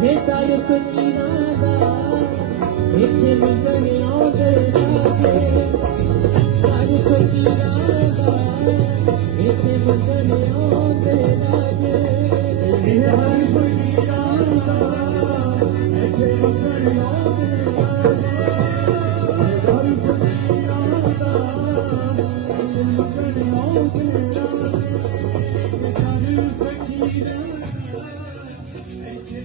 Me caio com minha nada E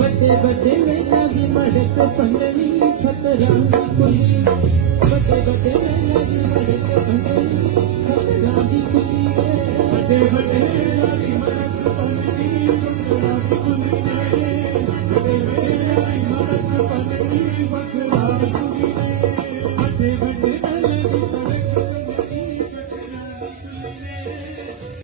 वॾे वॾे मैया जी मड़े पंज जी छो वॾे वॾे